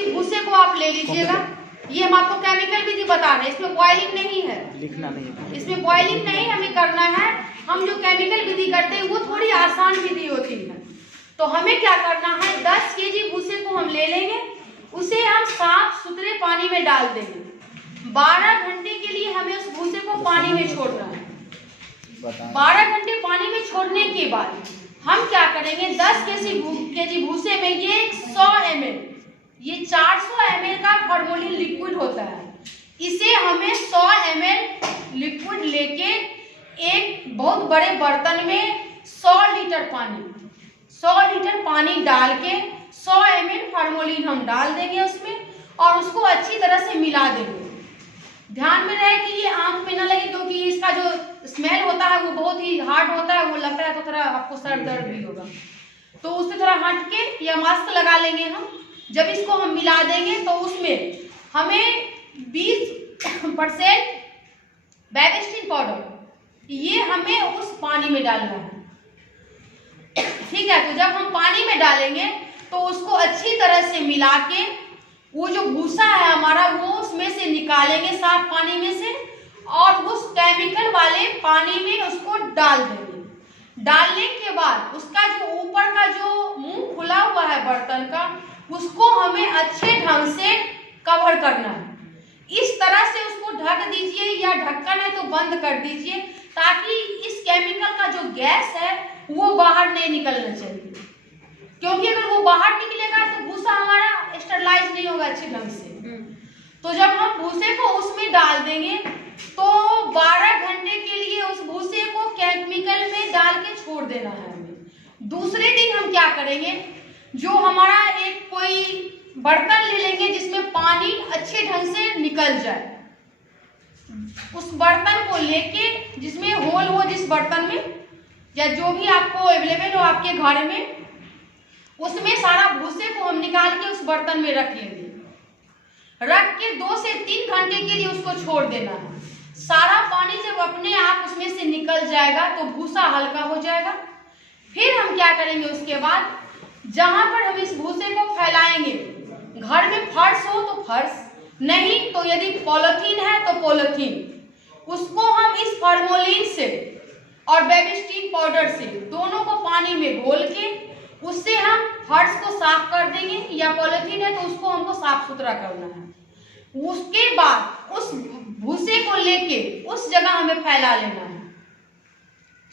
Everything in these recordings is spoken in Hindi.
कि भूसे को आप ले लीजिएगा। ये हम आपको केमिकल विधि बता रहे हैं, इसमें बॉइलिंग नहीं है, लिखना नहीं है, इसमें बॉइलिंग नहीं हमें करना है। हम जो केमिकल विधि करते हैं वो थोड़ी आसान विधि होती है। तो हमें क्या करना है, 10 केजी भूसे को हम ले लेंगे, उसे हम साफ सुथरे पानी में डाल देंगे। 12 घंटे के लिए हमें उस भूसे को पानी में छोड़ना है। 12 घंटे पानी में छोड़ने के बाद हम क्या करेंगे, 10 केजी भूसे में ये 100 ml, ये 400 ml का फॉर्मोलिन लिक्विड होता है। इसे हमें 100 ml लिक्विड लेके एक बहुत बड़े बर्तन में 100 लीटर पानी डाल के 100 ml फॉर्मोलिन हम डाल देंगे उसमें, और उसको अच्छी तरह से मिला देंगे। ध्यान में रहे कि ये आंख में ना लगे, क्योंकि इसका जो स्मेल होता है वो बहुत ही हार्ड होता है, वो लगता है तो थोड़ा आपको सर दर्द भी होगा, तो उससे थोड़ा हट के या मास्क लगा लेंगे हम। जब इसको हम मिला देंगे तो उसमें हमें 20% बेबिस्टिन पाउडर ये हमें उस पानी में डालना है। ठीक है, तो जब हम पानी में डालेंगे तो उसको अच्छी तरह से मिला के वो जो भूसा है हमारा वो उसमें से निकालेंगे साफ पानी में से, और उस केमिकल वाले पानी में उसको डाल देंगे। डालने के बाद उसका जो ऊपर का जो मुंह खुला हुआ है बर्तन का, उसको हमें अच्छे ढंग से कवर करना है। इस तरह से उसको ढक दीजिए, या ढक्कन है तो बंद कर दीजिए, ताकि इस केमिकल का जो गैस है वो बाहर नहीं निकलना चाहिए, क्योंकि अगर वो बाहर निकलेगा तो भूसा हमारा स्टरलाइज नहीं होगा अच्छे ढंग से। तो जब हम भूसे को उसमें डाल देंगे तो 12 घंटे के लिए उस भूसे को केमिकल में डाल के छोड़ देना है हमें। दूसरे दिन हम क्या करेंगे, जो हमारा एक कोई बर्तन ले लेंगे जिसमें पानी अच्छे ढंग से निकल जाए, उस बर्तन को लेके जिसमें होल हो, जिस बर्तन में या जो भी आपको अवेलेबल हो आपके घर में, उसमें सारा भूसे को हम निकाल के उस बर्तन में रख लेंगे। रख के 2 से 3 घंटे के लिए उसको छोड़ देना है। सारा पानी जब अपने आप उसमें से निकल जाएगा तो भूसा हल्का हो जाएगा। फिर हम क्या करेंगे, उसके बाद जहां पर हम इस भूसे को फैलाएंगे, घर में फर्श हो तो फर्श, नहीं तो यदि पॉलीथीन है तो पॉलीथीन, उसको हम इस फॉर्मोलिन से और बेबिस्टिन पाउडर से दोनों को पानी में घोल के उससे हम फर्श को साफ कर देंगे, या पॉलीथीन है तो उसको हमको साफ सुथरा करना है। उसके बाद उस भूसे को लेके उस जगह हमें फैला लेना है।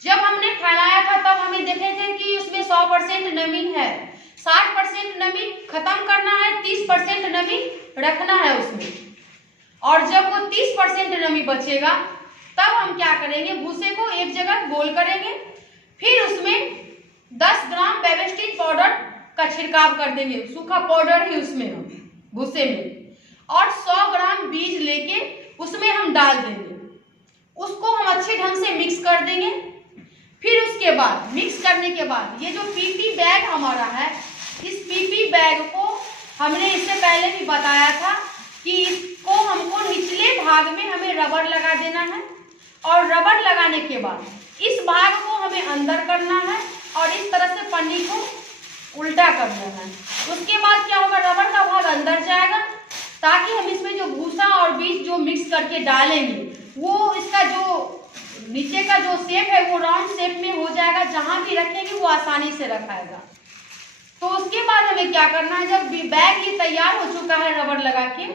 जब हमने फैलाया था तब हमें देखे थे कि उसमें 100% नमी है, 60% नमी खत्म करना है, 30% नमी रखना है उसमें। और जब वो 30% नमी बचेगा तब हम क्या करेंगे, भूसे को एक जगह गोल करेंगे, फिर उसमें 10 ग्राम बेबिस्टिन पाउडर का छिड़काव कर देंगे, सूखा पाउडर ही उसमें हम भूसे में, और 100 ग्राम बीज लेके उसमें हम डाल देंगे। उसको हम अच्छे ढंग से मिक्स कर देंगे। फिर उसके बाद मिक्स करने के बाद ये जो पीपी बैग हमारा है, इस पीपी बैग को हमने इससे पहले भी बताया था कि इसको हमको निचले भाग में हमें रबर लगा देना है, और रबर लगाने के बाद इस भाग को हमें अंदर करना है और इस तरह से पन्नी को उल्टा करना है। उसके बाद क्या होगा, रबर का भाग अंदर जाएगा, ताकि हम इसमें जो भूसा और बीज जो मिक्स करके डालेंगे वो इसका जो नीचे का जो शेप है वो राउंड शेप में हो जाएगा, जहां भी रखेंगे वो आसानी से रखाएगा। तो उसके बाद हमें क्या करना है, जब बैग ये तैयार हो चुका है रबर लगा के,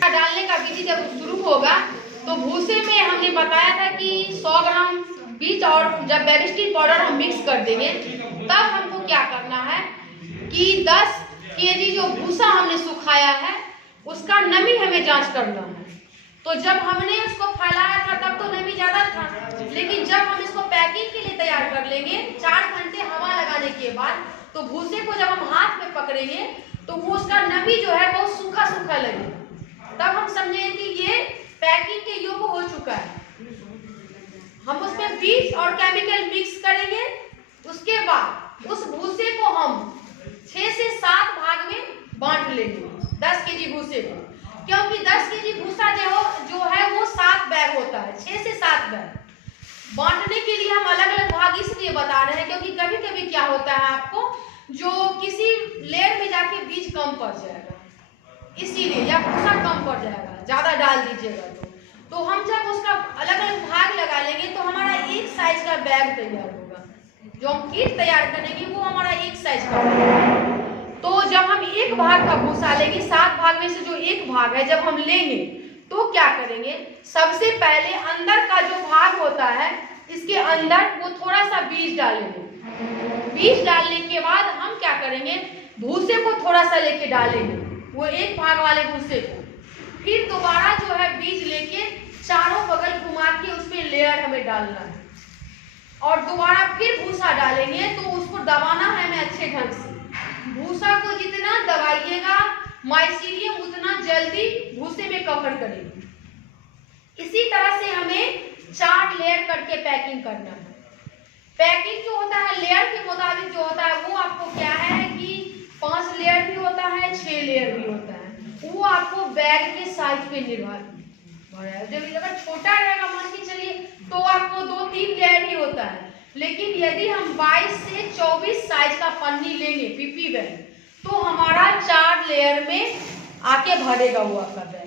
डालने का विधि जब शुरू होगा तो भूसे में हमने बताया था कि 100 ग्राम बीज और जब बेबिस्टिन पाउडर हम मिक्स कर देंगे, तब हमको क्या करना है कि 10 केजी जो भूसा हमने सुखाया है उसका नमी हमें जांच करना है। तो जब हमने उसको फैलाया था तब तो नमी ज्यादा था, लेकिन जब हम इसको पैकिंग के लिए तैयार कर लेंगे 4 घंटे हवा लगाने के बाद, तो भूसे को जब हम हाथ में पकड़ेंगे तो वो उसका नमी जो है बहुत सूखा सूखा लगेगा। तब हम समझेंगे कि ये पैकिंग के योग्य हो चुका है। हम उसमें बीज और केमिकल मिक्स करेंगे। उसके बाद उस भूसे को हम 6 से 7 भाग में बांट लेंगे, 10 केजी भूसे को, क्योंकि 10 केजी भूसा जो है वो 7 बैग होता है, 6 से 7 बैग। बांटने के लिए हम अलग अलग क्या होता है आपको, जो किसी लेयर में जाके बीज कम पड़ जाएगा, इसीलिए, या भूसा कम पड़ जाएगा ज़्यादा डाल दीजिएगा तो हम जब उसका अलग अलग भाग लगा लेंगे तो हमारा एक साइज का बैग तैयार होगा। जो हम किट तैयार करेंगे वो हमारा एक साइज का होगा। तो जब हम एक भाग का भूसा लेंगे, 7 भाग में से जो एक भाग है जब हम लेंगे तो क्या करेंगे, सबसे पहले अंदर का जो भाग होता है इसके अंदर वो थोड़ा सा बीज डालेंगे। बीज डालने के बाद हम क्या करेंगे, भूसे को थोड़ा सा लेके डालेंगे, वो एक भाग वाले भूसे को, फिर दोबारा जो है बीज लेके चारों बगल घुमा के उसमें लेयर हमें डालना है, और दोबारा फिर भूसा डालेंगे तो उसको दबाना है हमें अच्छे ढंग से। भूसा को जितना दबाइएगा माइसीलियम उतना जल्दी भूसे में कवर करेगी। इसी तरह से हमें 4 लेयर करके पैकिंग करना है। पैकिंग जो होता है लेयर के मुताबिक जो होता है वो आपको क्या है कि 5 लेयर भी होता है, 6 लेयर भी होता है, वो आपको बैग के साइज पे निर्भर है। जब अगर छोटा रहेगा मान के चलिए तो आपको 2-3 लेयर ही होता है, लेकिन यदि हम 22 से 24 साइज का पन्नी लेंगे पीपी बैग तो हमारा 4 लेयर में आके भरेगा वो आपका बैग।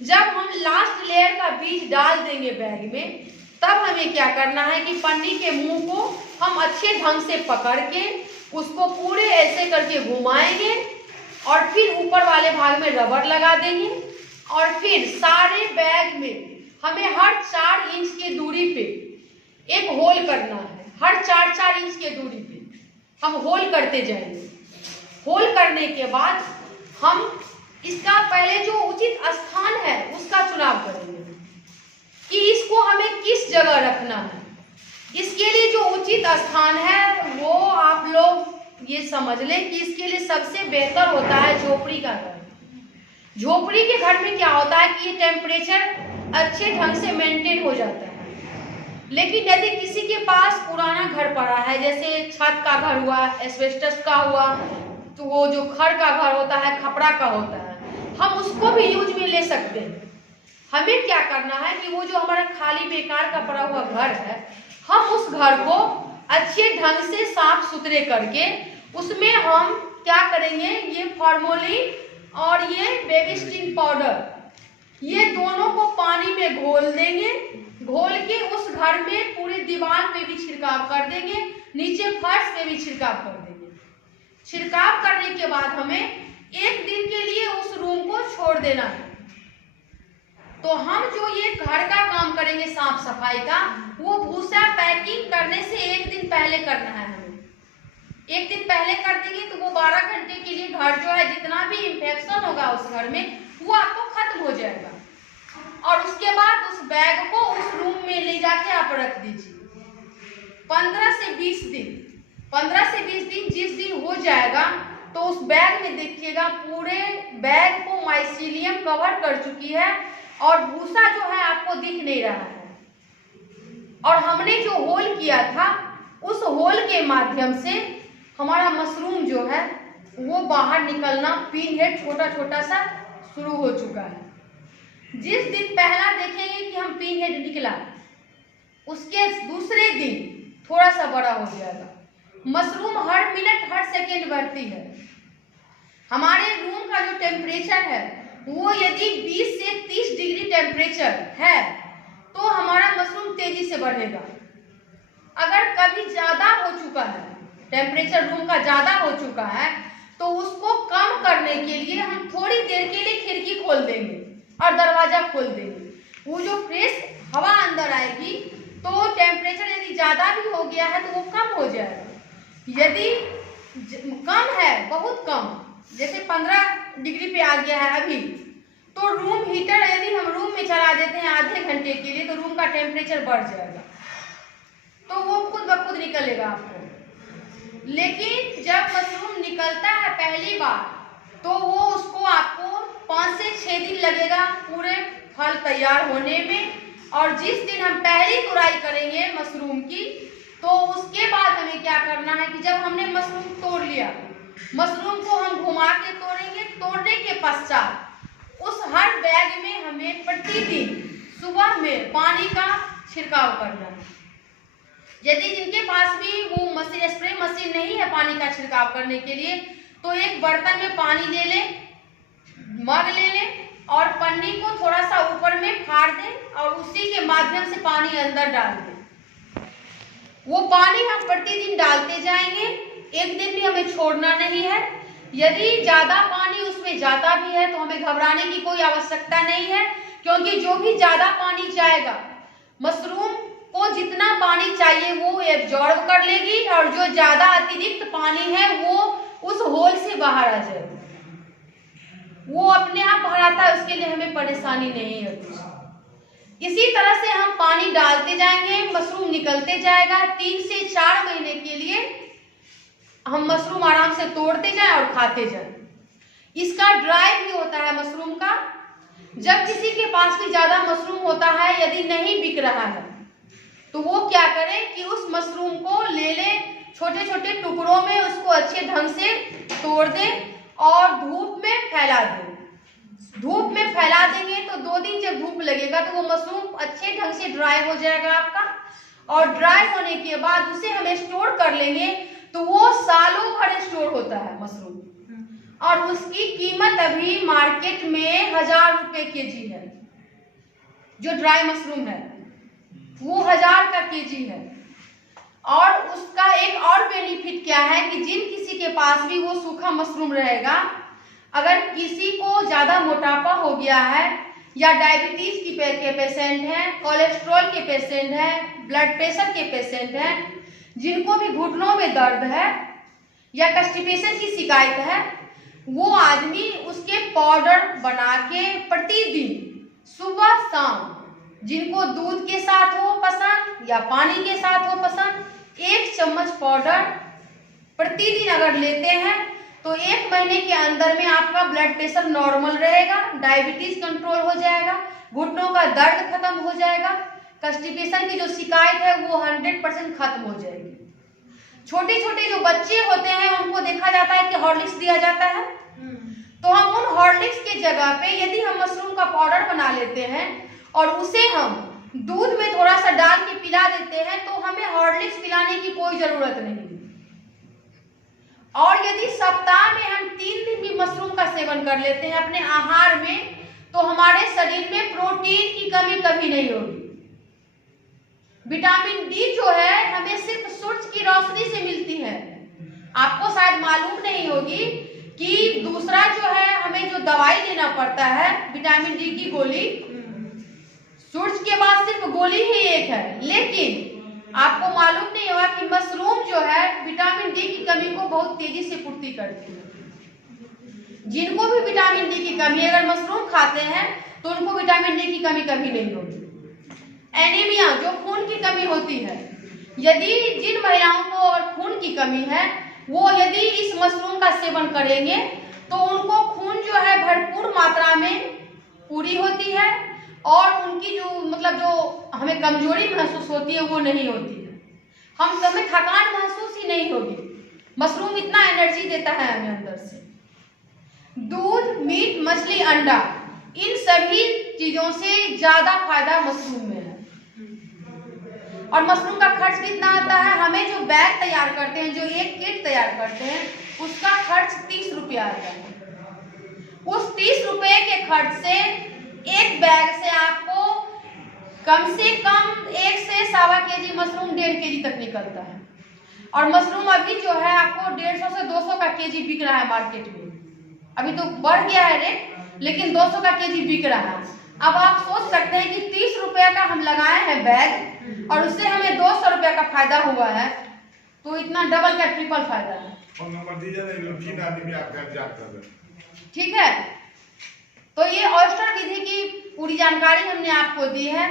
जब हम लास्ट लेयर का बीज डाल देंगे बैग में तब हमें क्या करना है कि पन्नी के मुंह को हम अच्छे ढंग से पकड़ के उसको पूरे ऐसे करके घुमाएंगे और फिर ऊपर वाले भाग में रबर लगा देंगे, और फिर सारे बैग में हमें हर 4 इंच की दूरी पे एक होल करना है। हर 4-4 इंच के दूरी पे हम होल करते जाएंगे। होल करने के बाद हम इसका पहले जो उचित स्थान है उसका चुनाव करेंगे कि इसको हमें किस जगह रखना है। इसके लिए जो उचित स्थान है वो आप लोग ये समझ लें कि इसके लिए सबसे बेहतर होता है झोपड़ी का घर। झोपड़ी के घर में क्या होता है कि ये टेम्परेचर अच्छे ढंग से मेंटेन हो जाता है। लेकिन यदि किसी के पास पुराना घर पड़ा है, जैसे छत का घर हुआ, एस्बेस्टस का हुआ, तो वो जो खड़ का घर होता है, खपड़ा का होता है, हम उसको भी यूज में ले सकते हैं। हमें क्या करना है कि वो जो हमारा खाली बेकार का पड़ा हुआ घर है, हम उस घर को अच्छे ढंग से साफ सुथरे करके उसमें हम क्या करेंगे, ये फॉर्मोलिन और ये बेबिस्टिन पाउडर, ये दोनों को पानी में घोल देंगे। घोल के उस घर में पूरे दीवार पे भी छिड़काव कर देंगे, नीचे फर्श पे भी छिड़काव कर देंगे। छिड़काव करने के बाद हमें 1 दिन के लिए उस रूम को छोड़ देना है। तो हम जो ये घर का काम करेंगे साफ सफाई का, वो भूसा पैकिंग करने से 1 दिन पहले करना है हमें। 1 दिन पहले कर देंगे तो वो 12 घंटे के लिए घर जो है जितना भी इंफेक्शन होगा उस घर में वो आपको खत्म हो जाएगा, और उसके बाद उस बैग को उस रूम में ले जाके आप रख दीजिए 15 से 20 दिन। 15 से 20 दिन जिस दिन हो जाएगा तो उस बैग में देखिएगा पूरे बैग को माइसीलियम कवर कर चुकी है और भूसा जो है आपको दिख नहीं रहा है। और हमने जो होल किया था उस होल के माध्यम से हमारा मशरूम जो है वो बाहर निकलना, पिन हेड छोटा छोटा सा शुरू हो चुका है। जिस दिन पहला देखेंगे कि हम पिन हेड निकला, उसके दूसरे दिन थोड़ा सा बड़ा हो जाएगा। मशरूम हर मिनट हर सेकेंड बढ़ती है। हमारे रूम का जो टेम्परेचर है वो यदि 20 से 30 डिग्री टेम्परेचर है तो हमारा मशरूम तेजी से बढ़ेगा। अगर कभी ज्यादा हो चुका है, टेम्परेचर रूम का ज्यादा हो चुका है, तो उसको कम करने के लिए हम थोड़ी देर के लिए खिड़की खोल देंगे और दरवाजा खोल देंगे। वो जो फ्रेश हवा अंदर आएगी तो टेम्परेचर यदि ज़्यादा भी हो गया है तो वो कम हो जाएगा। यदि कम है, बहुत कम, जैसे 15 डिग्री पे आ गया है अभी, तो रूम हीटर यदि हम रूम में चला देते हैं आधे घंटे के लिए तो रूम का टेम्परेचर बढ़ जाएगा, तो वो खुद ब खुद निकलेगा आपको। लेकिन जब मशरूम निकलता है पहली बार तो वो उसको आपको 5 से 6 दिन लगेगा पूरे फल तैयार होने में। और जिस दिन हम पहली तुड़ाई करेंगे मशरूम की तो उसके बाद हमें क्या करना है कि जब हमने मशरूम तोड़ लिया, मशरूम को हम घुमा के तोड़ेंगे। तोड़ने के पश्चात उस हर बैग में हमें प्रतिदिन सुबह में पानी का छिड़काव करना है। यदि जिनके पास भी वो मशीन, स्प्रे मशीन नहीं है पानी का छिड़काव करने के लिए, तो एक बर्तन में पानी ले लें, मग ले लें और पन्नी को थोड़ा सा ऊपर में फाड़ दें और उसी के माध्यम से पानी अंदर डाल दें। वो पानी हम प्रतिदिन डालते जाएंगे, एक दिन भी हमें छोड़ना नहीं है। यदि ज्यादा पानी उसमें जाता भी है तो हमें घबराने की कोई आवश्यकता नहीं है, क्योंकि जो भी ज्यादा पानी जाएगा मशरूम को जितना पानी चाहिए वो एब्जॉर्ब कर लेगी और जो ज्यादा अतिरिक्त पानी है वो उस होल से बाहर आ जाएगा। वो अपने आप बाहर आता है, उसके लिए हमें परेशानी नहीं होती। इसी तरह से हम पानी डालते जाएंगे, मशरूम निकलते जाएगा। 3 से 4 महीने के लिए हम मशरूम आराम से तोड़ते जाएं और खाते जाएं। इसका ड्राई भी होता है मशरूम का। जब किसी के पास भी ज्यादा मशरूम होता है, यदि नहीं बिक रहा है, तो वो क्या करे कि उस मशरूम को ले ले, छोटे छोटे टुकड़ों में उसको अच्छे ढंग से तोड़ दे और धूप में फैला दें। धूप में फैला देंगे तो 2 दिन जब धूप लगेगा तो वो मशरूम अच्छे ढंग से ड्राई हो जाएगा आपका। और ड्राई होने के बाद उसे हम स्टोर कर लेंगे तो वो सालों भर स्टोर होता है मशरूम, और उसकी कीमत अभी मार्केट में 1000 रुपए केजी है। जो ड्राई मशरूम है वो 1000 का केजी है। और उसका एक और बेनिफिट क्या है कि जिन किसी के पास भी वो सूखा मशरूम रहेगा, अगर किसी को ज्यादा मोटापा हो गया है या डायबिटीज के पेशेंट है, कोलेस्ट्रॉल के पेशेंट है, ब्लड प्रेशर के पेशेंट है, जिनको भी घुटनों में दर्द है या कंस्टिपेशन की शिकायत है, वो आदमी उसके पाउडर बना के प्रतिदिन सुबह शाम, जिनको दूध के साथ हो पसंद या पानी के साथ हो पसंद, 1 चम्मच पाउडर प्रतिदिन अगर लेते हैं तो 1 महीने के अंदर में आपका ब्लड प्रेशर नॉर्मल रहेगा, डायबिटीज कंट्रोल हो जाएगा, घुटनों का दर्द खत्म हो जाएगा, कंस्टिपेशन की जो शिकायत है वो 100% खत्म हो जाएगी। छोटे छोटे जो बच्चे होते हैं उनको देखा जाता है कि हॉर्लिक्स दिया जाता है, तो हम उन हॉर्लिक्स के जगह पे यदि हम मशरूम का पाउडर बना लेते हैं और उसे हम दूध में थोड़ा सा डाल के पिला देते हैं तो हमें हॉर्लिक्स पिलाने की कोई जरूरत नहीं। और यदि सप्ताह में हम 3 दिन भी मशरूम का सेवन कर लेते हैं अपने आहार में, तो हमारे शरीर में प्रोटीन की कमी कभी नहीं होगी। विटामिन डी जो है हमें सिर्फ सूरज की रोशनी से मिलती है। आपको शायद मालूम नहीं होगी कि दूसरा जो है हमें जो दवाई लेना पड़ता है विटामिन डी की गोली, सूरज के बाद सिर्फ गोली ही एक है, लेकिन आपको मालूम नहीं होगा कि मशरूम जो है विटामिन डी की कमी को बहुत तेजी से पूर्ति करती है। जिनको भी विटामिन डी की कमी, अगर मशरूम खाते हैं तो उनको विटामिन डी की कमी कभी नहीं होगी। एनीमिया जो खून की कमी होती है, यदि जिन महिलाओं को और खून की कमी है वो यदि इस मशरूम का सेवन करेंगे तो उनको खून जो है भरपूर मात्रा में पूरी होती है और उनकी जो जो हमें कमजोरी महसूस होती है वो नहीं होती है। हमें थकान महसूस ही नहीं होगी। मशरूम इतना एनर्जी देता है हमें अंदर से। दूध, मीट, मछली, अंडा, इन सभी चीजों से ज्यादा फायदा मशरूम में है। और मशरूम का खर्च कितना आता है? हमें जो बैग तैयार करते हैं, जो एक किट तैयार करते हैं, उसका खर्च 30 रुपया आता है। उस 30 रुपये के खर्च से एक बैग से आपको कम से कम 1 से 1.25 केजी मशरूम 1.5 केजी तक निकलता है। और मशरूम अभी जो है आपको 150 से 200 का केजी बिक रहा है मार्केट में। अभी तो बढ़ गया है रेट, लेकिन 200 का केजी बिक रहा है। अब आप सोच सकते हैं कि 30 रुपये का हम लगाए हैं बैग और उससे हमें 200 रुपये का फायदा हुआ है, तो इतना डबल का ट्रिपल फायदा है। ठीक है, तो ये ऑयस्टर विधि की पूरी जानकारी हमने आपको दी है।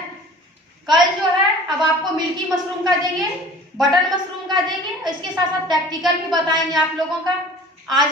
कल जो है अब आपको मिल्की मशरूम का देंगे, बटन मशरूम का देंगे, इसके साथ साथ प्रैक्टिकल भी बताएंगे आप लोगों का। आज